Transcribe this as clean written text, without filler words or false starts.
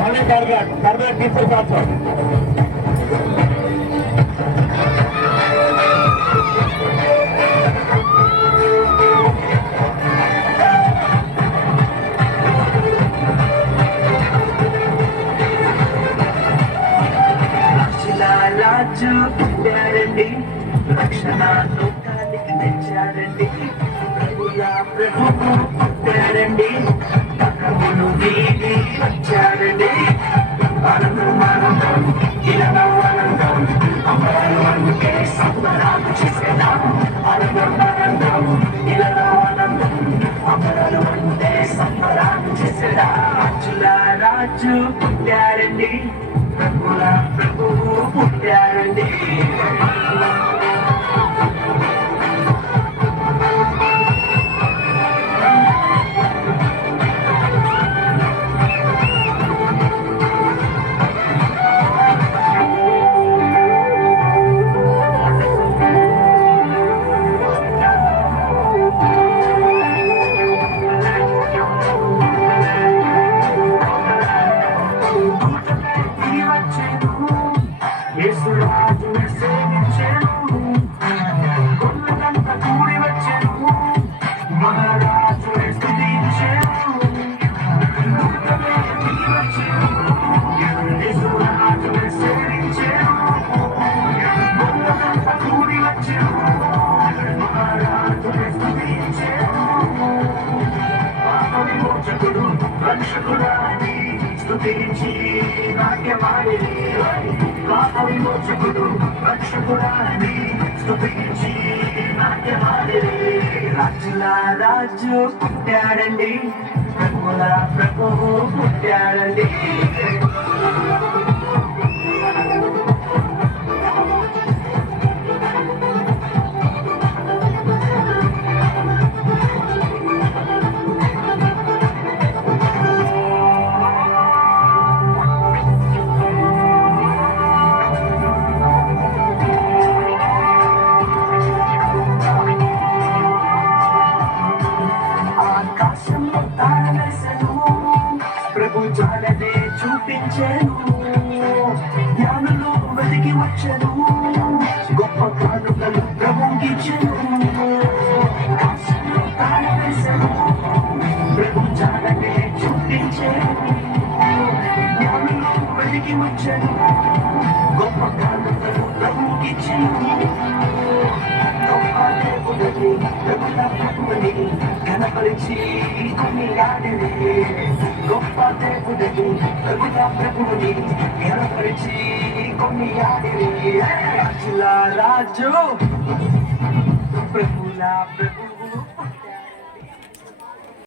Morning target people also. రాజు పుట్టారండి, రక్షణ లోకానికి తెచ్చారండి. ప్రభుల ప్రభువు పుట్టారండి, ప్రభులు వీడి వచ్చారండి. ఆనందం ఆనందం ఇలా ఆనందం, అమరాలు అందుకే సంబరాలు చేసేద్దాం. ఆనందం ఆనందం ఇలా ఆనందం, అమరాలు అంటే సంబరాలు చేసేద్దాం. రాజుల రాజు పుట్టారండి, ప్రభుల ప్రభువు పుట్టారండి. యేసురాజుని సేవించెను, కొల్లలంతా కూడి వచ్చెను, మహారాజుని స్తుతించెను. నూతనే దిగి వచ్చెను, యేసురాజుని సేవించెను, కొల్లలంతా కూడి వచ్చెను, మహారాజుని స్తుతించెను. పాప విమోచకుడు రక్షకుడాని స్తుతించి నాట్యమాడిరి. పాప విమోచకుడు రక్షకుడాని స్తుతించి నాట్యమాడిరి. రాజుల రాజు పుట్టాడండి, ప్రభుల ప్రభువు పుట్టాడండి. ఆకాశంలో తారవేసెను, ప్రభు జాడనే చూపించెను. జ్ఞానులు వెతికి వచ్చెను, గొప్ప కానుకలు ప్రభుకిచ్చెను. ఆకాశంలో తారవేసెను, ప్రభు జాడనే చూపించెను. జ్ఞానులు వెతికి వచ్చెను, గొప్ప కానుకలు ప్రభుకిచ్చెను. కనపరిచి కొనియాడిరి, గొప్ప దేవుడిని ప్రభుల ప్రభుని కనపరిచి కొనియాడిరి. రాజుల రాజు ప్రభుల ప్రభు